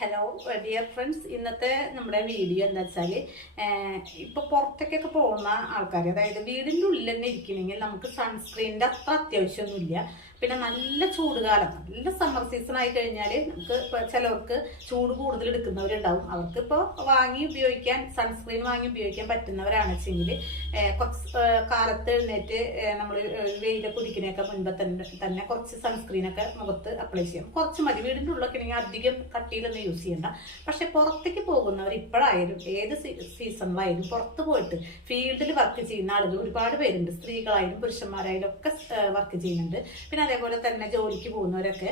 Hello dear friends, ഇന്നത്തെ നമ്മുടെ video എന്താ വെച്ചാൽ ഇപ്പോൾ പുറത്തേക്കൊക്കെ പോകുന്ന ആൾക്കാർ, അതായത് വീടിൻ്റെ ഉള്ളിൽ തന്നെ ഇരിക്കണമെങ്കിൽ നമുക്ക് സൺസ്ക്രീനിൻ്റെ അത്ര അത്യാവശ്യമൊന്നുമില്ല. പിന്നെ നല്ല ചൂടുകാലം, നല്ല സമ്മർ സീസൺ ആയി കഴിഞ്ഞാൽ നമുക്ക് ചിലവർക്ക് ചൂട് കൂടുതൽ എടുക്കുന്നവരുണ്ടാവും. അവർക്ക് ഇപ്പോൾ വാങ്ങി ഉപയോഗിക്കാൻ, സൺസ്ക്രീൻ വാങ്ങി ഉപയോഗിക്കാൻ പറ്റുന്നവരാണ് വെച്ചെങ്കിൽ കുറച്ച് കാലത്ത് എഴുന്നേറ്റ് നമ്മൾ വെയിലൊക്കെ കുടിക്കുന്നതൊക്കെ മുൻപ് തന്നെ കുറച്ച് സൺസ്ക്രീനൊക്കെ മുഖത്ത് അപ്ലൈ ചെയ്യാം. കുറച്ച് മതി. വീടിൻ്റെ ഉള്ളിലൊക്കെ ആണെങ്കിൽ അധികം കട്ടിയിലൊന്നും യൂസ് ചെയ്യണ്ട. പക്ഷെ പുറത്തേക്ക് പോകുന്നവർ ഇപ്പോഴായാലും ഏത് സീസണിലായാലും പുറത്ത് പോയിട്ട് ഫീൽഡിൽ വർക്ക് ചെയ്യുന്ന ആളുകൾ ഒരുപാട് പേരുണ്ട്. സ്ത്രീകളായാലും പുരുഷന്മാരായാലും ഒക്കെ വർക്ക് ചെയ്യുന്നുണ്ട്. പിന്നെ അതേപോലെ തന്നെ ജോലിക്ക് പോകുന്നവരൊക്കെ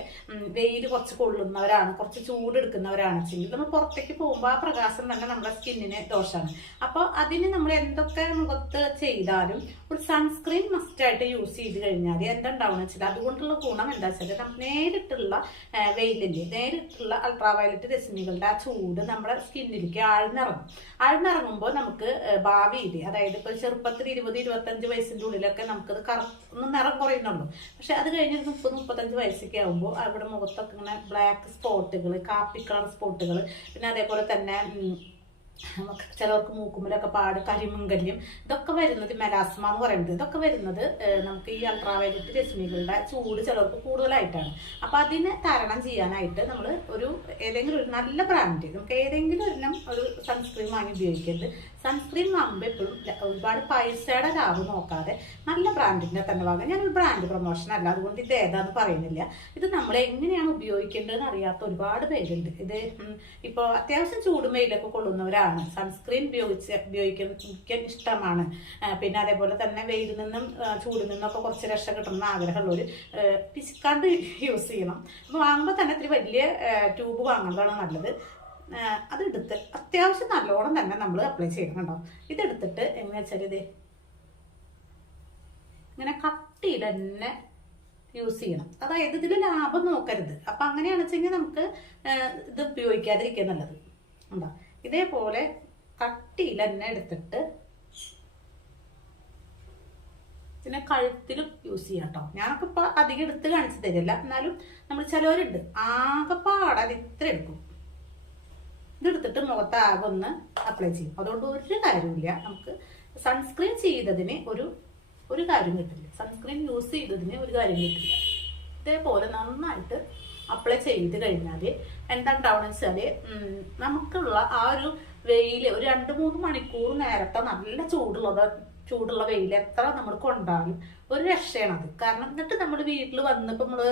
വെയിൽ കുറച്ച് കൊള്ളുന്നവരാണ്, കുറച്ച് ചൂടെടുക്കുന്നവരാണ് വെച്ചെങ്കിൽ നമ്മൾ പുറത്തേക്ക് പോകുമ്പോൾ ആ പ്രകാശം തന്നെ നമ്മുടെ സ്കിന്നിന് ദോഷമാണ്. അപ്പോൾ അതിന് നമ്മൾ എന്തൊക്കെ മുഖത്ത് ചെയ്താലും ഒരു സൺസ്ക്രീൻ മസ്റ്റായിട്ട് യൂസ് ചെയ്ത് കഴിഞ്ഞാൽ എന്തുണ്ടാവുക വെച്ചാൽ അതുകൊണ്ടുള്ള ഗുണം എന്താ വെച്ചാൽ നമുക്ക് നേരിട്ടുള്ള വെയിലിൻ്റെ, നേരിട്ടുള്ള അൾട്രാവയലറ്റ് രശ്മികളുടെ ആ ചൂട് നമ്മുടെ സ്കിന്നിലേക്ക് ആഴ്ന്നിറങ്ങുമ്പോൾ നമുക്ക് ഭാവിയിൽ, അതായത് ഇപ്പോൾ ചെറുപ്പത്തിൽ 20-25 വയസ്സിൻ്റെ ഉള്ളിലൊക്കെ നമുക്കത് ഒന്ന് നിറം കുറയുന്നുള്ളൂ. പക്ഷെ അത് കഴിഞ്ഞ് 30-35 വയസ്സൊക്കെ ആകുമ്പോൾ അവിടെ മുഖത്തൊക്കെ ഇങ്ങനെ ബ്ലാക്ക് സ്പോട്ടുകൾ, കാപ്പി കളർ സ്പോട്ടുകൾ, പിന്നെ അതേപോലെ തന്നെ ചിലവർക്ക് മൂക്കുമ്പിലൊക്കെ പാട്, കരിമങ്കല്യം, ഇതൊക്കെ വരുന്നത് മെലാസ്മ എന്ന് പറയുന്നത്. ഇതൊക്കെ വരുന്നത് നമുക്ക് ഈ അൾട്രാവയലറ്റ് രശ്മികളുടെ ചൂട് ചിലർക്ക് കൂടുതലായിട്ടാണ്. അപ്പോൾ അതിനെ തരണം ചെയ്യാനായിട്ട് നമ്മൾ ഏതെങ്കിലും ഒരു നല്ല ബ്രാൻഡ്, നമുക്ക് ഏതെങ്കിലും ഒരു സൺസ്ക്രീൻ വാങ്ങി ഉപയോഗിക്കരുത്. സൺസ്ക്രീൻ വാങ്ങുമ്പോൾ എപ്പോഴും ഒരുപാട് പൈസയുടെ ലാഭം നോക്കാതെ നല്ല ബ്രാൻഡിൻ്റെ തന്നെ വാങ്ങാം. ഞാനൊരു ബ്രാൻഡ് പ്രൊമോഷൻ അല്ല, അതുകൊണ്ട് ഇത് ഏതാന്ന് പറയുന്നില്ല. ഇത് നമ്മൾ എങ്ങനെയാണ് ഉപയോഗിക്കേണ്ടതെന്ന് അറിയാത്ത ഒരുപാട് പേരുണ്ട്. ഇത് ഇപ്പോൾ അത്യാവശ്യം ചൂടും വെയിലൊക്കെ കൊള്ളുന്നവരാണ്, സൺസ്ക്രീൻ ഉപയോഗിക്കാൻ ഇഷ്ടമാണ്. പിന്നെ അതേപോലെ തന്നെ വെയിലിൽ നിന്നും ചൂടിൽ നിന്നൊക്കെ കുറച്ച് രക്ഷ കിട്ടണമെന്ന് ആഗ്രഹമുള്ളവർ പിശുക്കാണ്ട് യൂസ് ചെയ്യണം. അപ്പോൾ വാങ്ങുമ്പോൾ തന്നെ ഇത്തിരി വലിയ ട്യൂബ് വാങ്ങുന്നതാണ് നല്ലത്. അതെടുത്ത് അത്യാവശ്യം നല്ലോണം തന്നെ നമ്മൾ അപ്ലൈ ചെയ്യണം കേട്ടോ. ഇതെടുത്തിട്ട് എങ്ങനെ വെച്ചാൽ ഇങ്ങനെ കട്ടിയിൽ തന്നെ യൂസ് ചെയ്യണം. അതായത് ഇതിൽ ലാഭം നോക്കരുത്. അപ്പം അങ്ങനെയാണെന്ന് വെച്ചെങ്കിൽ നമുക്ക് ഇത് ഉപയോഗിക്കാതിരിക്കുക നല്ലത്. ഉണ്ടോ? ഇതേപോലെ കട്ടിയിൽ തന്നെ എടുത്തിട്ട് പിന്നെ കഴുത്തിലും യൂസ് ചെയ്യാം കേട്ടോ. ഞാനൊക്കെ ഇപ്പോൾ അധികം എടുത്ത് കാണിച്ചു തരില്ല, എന്നാലും നമ്മൾ ചിലവരുണ്ട് ആകെപ്പാടാതെ ഇത്ര എടുക്കും. ഇതെടുത്തിട്ട് മുഖത്ത് ആകെ ഒന്ന് അപ്ലൈ ചെയ്യും. അതുകൊണ്ട് ഒരു കാര്യമില്ല, നമുക്ക് സൺസ്ക്രീൻ ചെയ്തതിന് ഒരു കാര്യം കിട്ടില്ല, സൺസ്ക്രീൻ യൂസ് ചെയ്തതിന് ഒരു കാര്യം കിട്ടില്ല. ഇതേപോലെ നന്നായിട്ട് അപ്ലൈ ചെയ്ത് കഴിഞ്ഞാൽ എന്താണ്ടാവണം വെച്ചാൽ നമുക്കുള്ള ആ ഒരു വെയിൽ ഒരു 2-3 മണിക്കൂർ നേരത്തെ നല്ല ചൂടുള്ള വെയിൽ എത്ര നമ്മൾ കൊണ്ടാലും ഒരു രക്ഷയാണത്. കാരണം എന്നിട്ട് നമ്മൾ വീട്ടിൽ വന്നിപ്പോൾ നമ്മൾ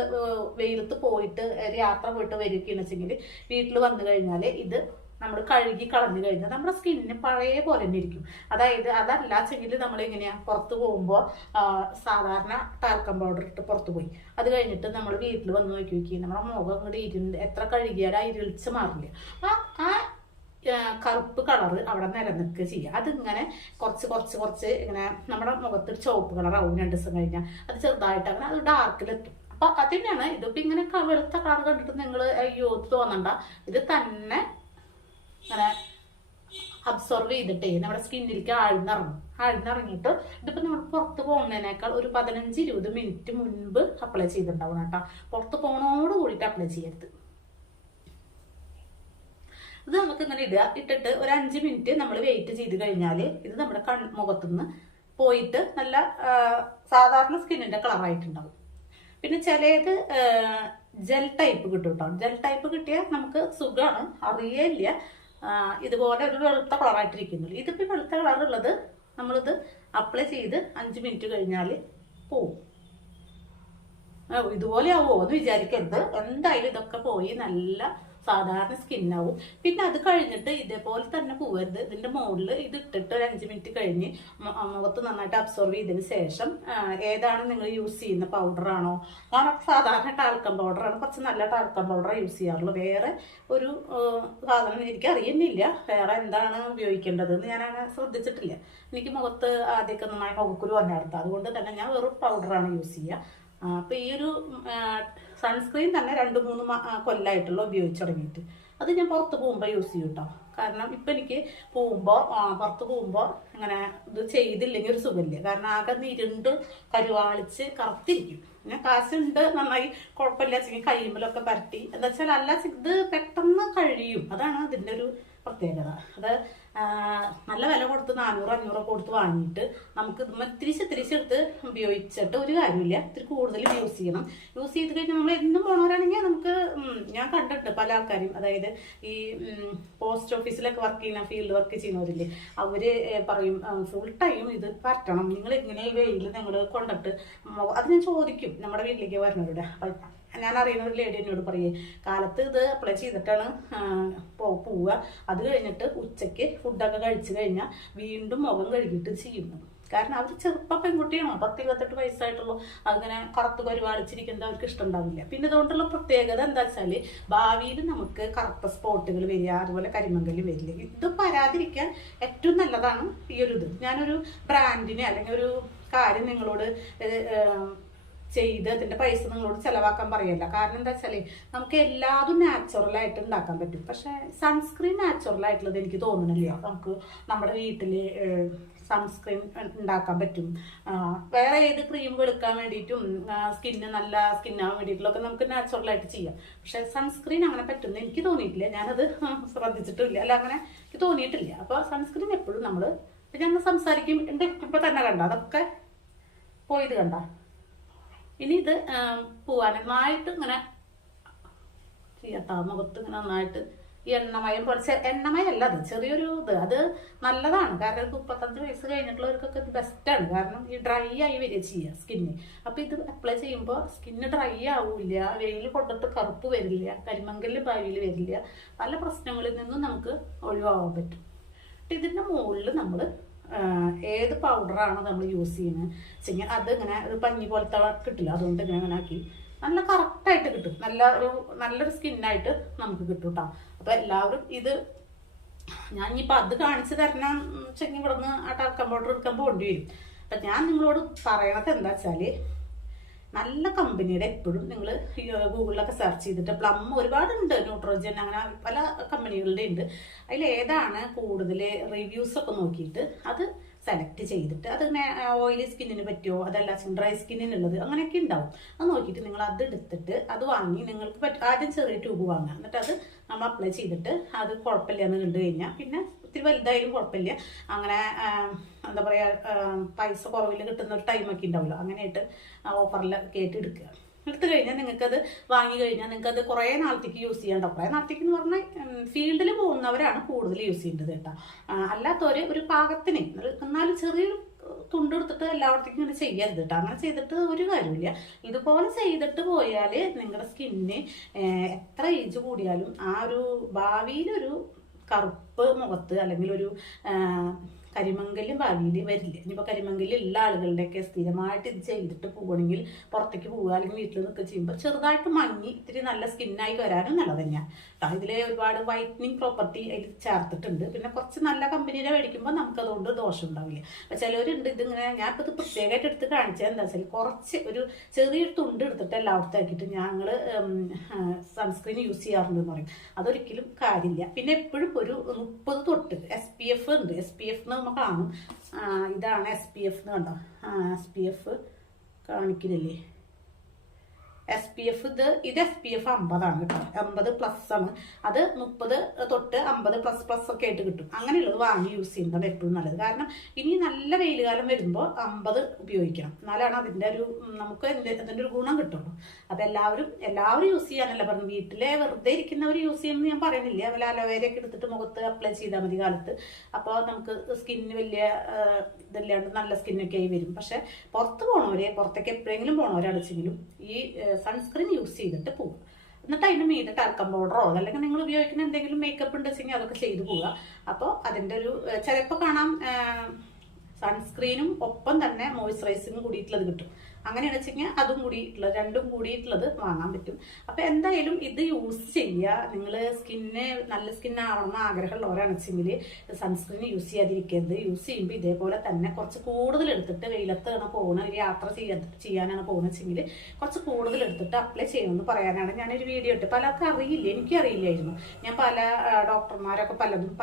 വെയിലത്ത് പോയിട്ട് യാത്ര പോയിട്ട് വരികയാണെന്ന് വെച്ചെങ്കിൽ വീട്ടിൽ വന്നു കഴിഞ്ഞാൽ ഇത് നമ്മൾ കഴുകി കളഞ്ഞു കഴിഞ്ഞാൽ നമ്മുടെ സ്കിന്നിന് പഴയ പോലെ തന്നെ ഇരിക്കും. അതായത് അതല്ല വെച്ചെങ്കിൽ നമ്മൾ എങ്ങനെയാ പുറത്ത് പോകുമ്പോൾ സാധാരണ ടാൽക്കം പൗഡർ ഇട്ട് പുറത്ത് പോയി, അത് കഴിഞ്ഞിട്ട് നമ്മൾ വീട്ടിൽ വന്ന് നോക്കി നമ്മുടെ മുഖം ഇങ്ങോട്ട് എത്ര കഴുകിയാലും ആ ഇരുളിച്ച് മാറില്ല. ആ കറുപ്പ് കളറ് അവിടെ നിലനിൽക്കുക ചെയ്യുക. അതിങ്ങനെ കുറച്ച് ഇങ്ങനെ നമ്മുടെ മുഖത്ത് ചുവപ്പ് കളറാവും 2 ദിവസം കഴിഞ്ഞാൽ. അത് ചെറുതായിട്ട് അങ്ങനെ അത് ഡാർക്കിലെത്തും. അപ്പൊ അതിനാണ് ഇതിപ്പോ ഇങ്ങനെ വെളുത്ത കളർ കണ്ടിട്ട് നിങ്ങൾ അയ്യോ തോന്നണ്ട. ഇത് തന്നെ അങ്ങനെ അബ്സോർവ് ചെയ്തിട്ടേ നമ്മുടെ സ്കിന്നിലേക്ക് ആഴ്ന്നിറങ്ങിയിട്ട് ഇതിപ്പോ നമ്മൾ പുറത്ത് പോകുന്നതിനേക്കാൾ ഒരു 15-20 മിനിറ്റ് മുൻപ് അപ്ലൈ ചെയ്തിട്ടുണ്ടാവണം കേട്ടോ. പുറത്ത് പോണോട് കൂടിയിട്ട് അപ്ലൈ ചെയ്യരുത്. ഇത് നമുക്ക് ഇങ്ങനെ ഇട്ടിട്ട് ഒരു 5 മിനിറ്റ് നമ്മൾ വെയിറ്റ് ചെയ്ത് കഴിഞ്ഞാൽ ഇത് നമ്മുടെ മുഖത്തുനിന്ന് പോയിട്ട് നല്ല സാധാരണ സ്കിന്നിന്റെ കളറായിട്ടുണ്ടാവും. പിന്നെ ചിലത് ജെൽ ടൈപ്പ് കിട്ടും കേട്ടോ. ജെൽ ടൈപ്പ് കിട്ടിയാൽ നമുക്ക് സുഖമാണ്, അറിയില്ല ഇതുപോലെ ഒരു വെളുത്ത കളറായിട്ടിരിക്കുന്നുള്ളൂ. ഇതിപ്പോൾ വെളുത്ത കളറുള്ളത് നമ്മളിത് അപ്ലൈ ചെയ്ത് 5 മിനിറ്റ് കഴിഞ്ഞാൽ പോവും. ഇതുപോലെ ആവുമോ എന്ന് വിചാരിക്കരുത്. എന്തായാലും ഇതൊക്കെ പോയി നല്ല സാധാരണ സ്കിന്നാവും. പിന്നെ അത് കഴിഞ്ഞിട്ട് ഇതേപോലെ തന്നെ പോവരുത്. ഇതിന്റെ മുകളിൽ ഇത് ഇട്ടിട്ട് ഒരു 5 മിനിറ്റ് കഴിഞ്ഞ് മുഖത്ത് നന്നായിട്ട് അബ്സോർവ് ചെയ്തതിന് ശേഷം ഏതാണ് നിങ്ങൾ യൂസ് ചെയ്യുന്ന പൗഡറാണോ, കാരണം സാധാരണ ടാൽക്കം പൗഡറാണ്, കുറച്ച് നല്ല ടാൽക്കം പൗഡർ യൂസ് ചെയ്യാറുള്ളൂ. വേറെ ഒരു സാധനം എനിക്ക് അറിയുന്നില്ല വേറെ എന്താണ് ഉപയോഗിക്കേണ്ടതെന്ന് ഞാൻ അങ്ങനെ ശ്രദ്ധിച്ചിട്ടില്ല. എനിക്ക് മുഖത്ത് ആദ്യമൊക്കെ നന്നായി മുഖക്കുരു വന്നായിരുന്നു, അതുകൊണ്ട് തന്നെ ഞാൻ വെറും പൗഡറാണ് യൂസ് ചെയ്യുക. അപ്പോൾ ഈ ഒരു സൺസ്ക്രീൻ തന്നെ 2-3 കൊല്ലമായിട്ടുള്ള ഉപയോഗിച്ച് തുടങ്ങിയിട്ട് അത് ഞാൻ പുറത്ത് പോകുമ്പോൾ യൂസ് ചെയ്യും കേട്ടോ. കാരണം ഇപ്പം എനിക്ക് പുറത്ത് പോകുമ്പോൾ അങ്ങനെ ഇത് ചെയ്തില്ലെങ്കിൽ ഒരു സുഖമില്ല. കാരണം ആകെ ഇരുണ്ട് കരുവാളിച്ച് കറുത്തിരിക്കും. പിന്നെ കാശുണ്ട് നന്നായി കുഴപ്പമില്ല വെച്ചെങ്കിൽ കഴിയുമ്പോഴൊക്കെ പരട്ടി എന്താ വെച്ചാൽ അല്ല ഇത് പെട്ടെന്ന് കഴിയും. കഴിയും. അതാണ് അതിൻ്റെ ഒരു പ്രത്യേകത. അത് നല്ല വില കൊടുത്ത് 400-500 കൊടുത്ത് വാങ്ങിയിട്ട് നമുക്ക് തിരിച്ചെടുത്ത് ഉപയോഗിച്ചിട്ട് ഒരു കാര്യമില്ല. ഇത്തിരി കൂടുതൽ യൂസ് ചെയ്യണം. യൂസ് ചെയ്ത് കഴിഞ്ഞാൽ നമ്മൾ എന്നും പോണവരാണെങ്കിൽ നമുക്ക് ഞാൻ കണ്ടിട്ടുണ്ട് പല ആൾക്കാരും, അതായത് ഈ പോസ്റ്റ് ഓഫീസിലൊക്കെ വർക്ക് ചെയ്യുന്ന ഫീൽഡ് വർക്ക് ചെയ്യുന്നവരില്ലേ, അവർ പറയും ഫുൾ ടൈം ഇത് പറ്റണം, നിങ്ങൾ ഇങ്ങനെ ഈ വെയിൽ നിങ്ങൾ കൊണ്ടിട്ട്. അത് ഞാൻ ചോദിക്കും നമ്മുടെ വീട്ടിലേക്ക് വരുന്നവരുടെ. ഞാൻ അറിയുന്ന ഒരു ലേഡി എന്നോട് പറയേ, കാലത്ത് ഇത് അപ്ലൈ ചെയ്തിട്ടാണ് പോവുക, അത് കഴിഞ്ഞിട്ട് ഉച്ചയ്ക്ക് ഫുഡൊക്കെ കഴിച്ചു കഴിഞ്ഞാൽ വീണ്ടും മുഖം കഴുകിയിട്ട് ചെയ്യുന്നു. കാരണം അവർ ചെറുപ്പം പെൺകുട്ടിയാണോ, 10-28 വയസ്സായിട്ടുള്ളൂ, അങ്ങനെ കറുത്ത് പരിപാലിച്ചിരിക്കുന്നത് അവർക്ക് ഇഷ്ടമുണ്ടാവില്ല. പിന്നെ ഇതുകൊണ്ടുള്ള പ്രത്യേകത എന്താ വെച്ചാൽ ഭാവിയിൽ നമുക്ക് കറുത്ത സ്പോട്ടുകൾ വരിക, അതുപോലെ കരിമങ്കല് വരില്ല. ഇത് വരാതിരിക്കാൻ ഏറ്റവും നല്ലതാണ് ഈ ഒരു ഇത്. ഞാനൊരു ബ്രാൻഡിനെ അല്ലെങ്കിൽ ഒരു കാര്യം നിങ്ങളോട് ചെയ്ത് അതിൻ്റെ പൈസ നിങ്ങളോട് ചിലവാക്കാൻ പറയല്ല. കാരണം എന്താ വെച്ചാൽ നമുക്ക് എല്ലാതും നാച്ചുറലായിട്ട് ഉണ്ടാക്കാൻ പറ്റും. പക്ഷേ സൺസ്ക്രീൻ നാച്ചുറലായിട്ടുള്ളത് എനിക്ക് തോന്നുന്നില്ല. നമുക്ക് നമ്മുടെ വീട്ടിൽ സൺസ്ക്രീൻ ഉണ്ടാക്കാൻ പറ്റും. വേറെ ഏത് ക്രീം വെളുക്കാൻ വേണ്ടിയിട്ടും സ്കിന്ന് നല്ല സ്കിന്നാകാൻ വേണ്ടിയിട്ടുള്ളതൊക്കെ നമുക്ക് നാച്ചുറലായിട്ട് ചെയ്യാം. പക്ഷെ സൺസ്ക്രീൻ അങ്ങനെ പറ്റുമെന്ന് എനിക്ക് തോന്നിയിട്ടില്ല. ഞാനത് ശ്രദ്ധിച്ചിട്ടില്ല, അല്ല അങ്ങനെ എനിക്ക് തോന്നിയിട്ടില്ല. അപ്പോൾ സൺസ്ക്രീൻ എപ്പോഴും നമ്മൾ ഞാൻ സംസാരിക്കും. എൻ്റെ ഇപ്പം തന്നെ കണ്ട അതൊക്കെ പോയത് കണ്ട. ഇനി ഇത് പോവാൻ നന്നായിട്ട് ഇങ്ങനെ ചെയ്യട്ടാ, മുഖത്ത് ഇങ്ങനെ നന്നായിട്ട് ഈ എണ്ണമയം പോലെ, എണ്ണമയല്ല അത്, ചെറിയൊരു ഇത്. അത് നല്ലതാണ്. കാരണം 35 വയസ്സ് കഴിഞ്ഞിട്ടുള്ളവർക്കൊക്കെ ഇത് ബെസ്റ്റാണ്. കാരണം ഈ ഡ്രൈ ആയി വരിക ചെയ്യുക സ്കിന്ന്. അപ്പോൾ ഇത് അപ്ലൈ ചെയ്യുമ്പോൾ സ്കിന്ന് ഡ്രൈ ആവില്ല, വെയിൽ കൊണ്ടിട്ട് കറുപ്പ് വരില്ല, കരിമങ്കല് ഭാവിയിൽ വരില്ല. പല പ്രശ്നങ്ങളിൽ നിന്നും നമുക്ക് ഒഴിവാകാൻ പറ്റും. ഇതിൻ്റെ മുകളിൽ നമ്മൾ ഏത് പൗഡറാണ് നമ്മൾ യൂസ് ചെയ്യുന്നത് വെച്ചെങ്കിൽ അതിങ്ങനെ ഒരു പഞ്ഞി പോലത്തെ കിട്ടില്ല, അതുകൊണ്ട് ഇങ്ങനെ അങ്ങനെ ആക്കി നല്ല കറക്റ്റായിട്ട് കിട്ടും. നല്ലൊരു സ്കിന്നായിട്ട് നമുക്ക് കിട്ടും കേട്ടോ. അപ്പോൾ എല്ലാവരും ഇത് ഞാൻ ഇനിയിപ്പോൾ അത് കാണിച്ചു തരണം വെച്ചെങ്കിൽ ഇവിടെ നിന്ന് ആ ടാൽക്കം പൗഡർ എടുക്കാൻ പോകേണ്ടി വരും. അപ്പം ഞാൻ നിങ്ങളോട് പറയണത് എന്താ വെച്ചാൽ നല്ല കമ്പനിയുടെ എപ്പോഴും നിങ്ങൾ ഗൂഗിളിലൊക്കെ സെർച്ച് ചെയ്തിട്ട് പ്ലം ഒരുപാടുണ്ട്, ന്യൂട്രോജൻ, അങ്ങനെ പല കമ്പനികളുടെ ഉണ്ട്. അതിൽ ഏതാണ് കൂടുതൽ റിവ്യൂസൊക്കെ നോക്കിയിട്ട് അത് സെലക്ട് ചെയ്തിട്ട് അത് ഓയിലി സ്കിന്നിന് പറ്റുമോ, അതല്ല ഡ്രൈ സ്കിന്നിനുള്ളത് അങ്ങനെയൊക്കെ ഉണ്ടാവും. അത് നോക്കിയിട്ട് നിങ്ങൾ അത് എടുത്തിട്ട് അത് വാങ്ങി നിങ്ങൾക്ക് ആദ്യം ചെറിയ ട്യൂബ് വാങ്ങുക. എന്നിട്ട് അത് നമ്മൾ അപ്ലൈ ചെയ്തിട്ട് അത് കുഴപ്പമില്ല എന്ന് കണ്ടു കഴിഞ്ഞാൽ പിന്നെ ഒത്തിരി വലുതായാലും കുഴപ്പമില്ല, അങ്ങനെ എന്താ പറയുക പൈസ കുറവിൽ കിട്ടുന്ന ഒരു ടൈമൊക്കെ ഉണ്ടാവുമല്ലോ, അങ്ങനെയായിട്ട് ഓഫറിൽ കയറ്റി എടുത്തു കഴിഞ്ഞാൽ നിങ്ങൾക്കത് വാങ്ങി കഴിഞ്ഞാൽ നിങ്ങൾക്കത് കുറേ നാളത്തേക്ക് യൂസ് ചെയ്യാണ്ടാവും. കുറേ നാളത്തേക്ക് എന്ന് പറഞ്ഞാൽ ഫീൽഡിൽ പോകുന്നവരാണ് കൂടുതൽ യൂസ് ചെയ്യേണ്ടത് കേട്ടോ. അല്ലാത്തവർ ഒരു പാകത്തിന്, എന്നാലും ചെറിയൊരു തുണ്ടെടുത്തിട്ട് എല്ലായിടത്തേക്കും ഇങ്ങനെ ചെയ്യരുത് കേട്ടോ. അങ്ങനെ ചെയ്തിട്ട് ഒരു കാര്യമില്ല. ഇതുപോലെ ചെയ്തിട്ട് പോയാൽ നിങ്ങളുടെ സ്കിന്നിന് എത്ര ഏജ് കൂടിയാലും ആ ഒരു ഭാവിയിലൊരു കറുപ്പ് മുഖത്ത് അല്ലെങ്കിൽ ഒരു കരിമങ്കലും ഭാവിയിൽ വരില്ല. ഇനിയിപ്പോൾ കരിമങ്കലുള്ള ആളുകളുടെയൊക്കെ സ്ഥിരമായിട്ട് ഇത് ചെയ്തിട്ട് പോവുകയാണെങ്കിൽ, പുറത്തേക്ക് പോവുക അല്ലെങ്കിൽ വീട്ടിൽ നിൽക്കുക ചെയ്യുമ്പോൾ ചെറുതായിട്ട് മങ്ങി ഇത്തിരി നല്ല സ്കിന്നായി വരാനും നല്ലത് തന്നെയാണ്. ഇതിൽ ഒരുപാട് വൈറ്റനിങ് പ്രോപ്പർട്ടി അതിൽ ചേർത്തിട്ടുണ്ട്. പിന്നെ കുറച്ച് നല്ല കമ്പനിയുടെ മേടിക്കുമ്പോൾ നമുക്കതുകൊണ്ട് ദോഷം ഉണ്ടാവില്ല. അപ്പോൾ ചിലവരുണ്ട് ഇതിങ്ങനെ, ഞാനിപ്പോൾ ഇത് പ്രത്യേകമായിട്ട് എടുത്ത് കാണിച്ചത് എന്താ വെച്ചാൽ കുറച്ച് ഒരു ചെറിയൊരു തുണ്ട് എടുത്തിട്ട് എല്ലായിടത്തും ആക്കിയിട്ട് ഞങ്ങൾ സൺസ്ക്രീൻ യൂസ് ചെയ്യാറുണ്ടെന്ന് പറയും. അതൊരിക്കലും കാര്യമില്ല. പിന്നെ എപ്പോഴും ഒരു 30 തൊട്ട് SPF ഉണ്ട്. SPF എന്ന് നമ്മൾ കാണും. ഇതാണ് SPF എന്ന് കണ്ടോ, SPF കാണിക്കുന്നില്ലേ, SPF ഇത് SPF 50 ആണ് കേട്ടോ, 50+ ആണ്. അത് 30 തൊട്ട് 50++ ഒക്കെ ആയിട്ട് കിട്ടും. അങ്ങനെയുള്ളത് വാങ്ങി യൂസ് ചെയ്യുന്നതാണ് എപ്പോഴും നല്ലത്. കാരണം ഇനി നല്ല വെയിൽ കാലം വരുമ്പോൾ 50 ഉപയോഗിക്കണം, എന്നാലാണ് അതിൻ്റെ ഒരു നമുക്ക് അതിൻ്റെ ഒരു ഗുണം കിട്ടുള്ളൂ. അപ്പോൾ എല്ലാവരും യൂസ് ചെയ്യാനല്ല പറഞ്ഞു. വീട്ടിലെ വെറുതെ ഇരിക്കുന്നവർ യൂസ് ചെയ്യുമെന്ന് ഞാൻ പറയുന്നില്ല. അതുപോലെ അലോവേരയൊക്കെ എടുത്തിട്ട് മുഖത്ത് അപ്ലൈ ചെയ്താൽ മതി കാലത്ത്. അപ്പോൾ നമുക്ക് സ്കിന്നിന് വലിയ ഇതല്ലാണ്ട് നല്ല സ്കിന്നൊക്കെ ആയി വരും. പക്ഷെ പുറത്തേക്ക് എപ്പോഴെങ്കിലും പോണവരടച്ചെങ്കിലും ഈ സൺസ്ക്രീൻ യൂസ് ചെയ്തിട്ട് പോകുക. എന്നിട്ട് അതിന് മീതെ ടാൽക്കം പൗഡറോ അല്ലെങ്കിൽ നിങ്ങൾ ഉപയോഗിക്കുന്ന എന്തെങ്കിലും മേക്കപ്പ് ഉണ്ടെങ്കിൽ അതൊക്കെ ചെയ്തു പോവുക. അപ്പോൾ അതിൻ്റെ ഒരു ചിലപ്പോൾ കാണാം സൺസ്ക്രീനും ഒപ്പം തന്നെ മോയ്സ്ചറൈസിങ് കൂടിയിട്ടുള്ളത് കിട്ടും. അങ്ങനെയാണെന്ന് വെച്ച് കഴിഞ്ഞാൽ അതും കൂടിയിട്ടുള്ളത്, രണ്ടും കൂടിയിട്ടുള്ളത് വാങ്ങാൻ പറ്റും. അപ്പോൾ എന്തായാലും ഇത് യൂസ് ചെയ്യുക. നിങ്ങൾ സ്കിന്ന് നല്ല സ്കിന്നാവണമെന്ന് ആഗ്രഹമുള്ളവരാണെന്ന് വെച്ചെങ്കിൽ സൺസ്ക്രീൻ യൂസ് ചെയ്യാതിരിക്കരുത്. യൂസ് ചെയ്യുമ്പോൾ ഇതേപോലെ തന്നെ കുറച്ച് കൂടുതൽ എടുത്തിട്ട്, വെയിലത്താണ് പോകുന്നത്, ഒരു യാത്ര ചെയ്യാനാണ് പോകുന്നത് വെച്ചെങ്കിൽ കുറച്ച് കൂടുതൽ എടുത്തിട്ട് അപ്ലൈ ചെയ്യണമെന്ന് പറയാനാണ് ഞാനൊരു വീഡിയോ ഇട്ട്. പലർക്കും അറിയില്ല, എനിക്കറിയില്ലായിരുന്നു. ഞാൻ പല ഡോക്ടർമാരൊക്കെ പലതും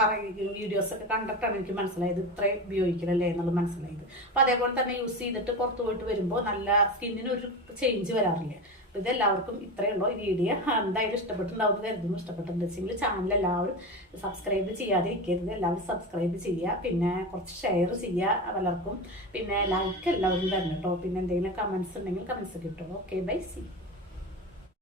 വീഡിയോസൊക്കെ കണ്ടിട്ടാണ് എനിക്ക് മനസ്സിലായത് ഇത്രയും ഉപയോഗിക്കണല്ലേ എന്നുള്ളത് മനസ്സിലായത്. അപ്പോൾ അതേപോലെ തന്നെ യൂസ് ചെയ്തിട്ട് പുറത്ത് പോയിട്ട് വരുമ്പോൾ നല്ല സ്കിന്നിന് ഒരു ചേഞ്ച് വരാറില്ല. ഇതെല്ലാവർക്കും ഇത്രയേ ഉള്ളൂ ഈ വീഡിയോ. എന്തായാലും ഇഷ്ടപ്പെട്ടുണ്ടാവും കരുതുന്നു. ഇഷ്ടപ്പെട്ടിട്ടുണ്ട് വെച്ചെങ്കിൽ ചാനൽ എല്ലാവരും സബ്സ്ക്രൈബ് ചെയ്യാതിരിക്കരുത്. എല്ലാവരും സബ്സ്ക്രൈബ് ചെയ്യുക, പിന്നെ കുറച്ച് ഷെയർ ചെയ്യുക പലർക്കും, പിന്നെ ലൈക്ക് എല്ലാവരും തരണം കേട്ടോ. പിന്നെ എന്തെങ്കിലും കമൻസ് ഉണ്ടെങ്കിൽ കമൻസ് കിട്ടുള്ളൂ. Okay, bye, C.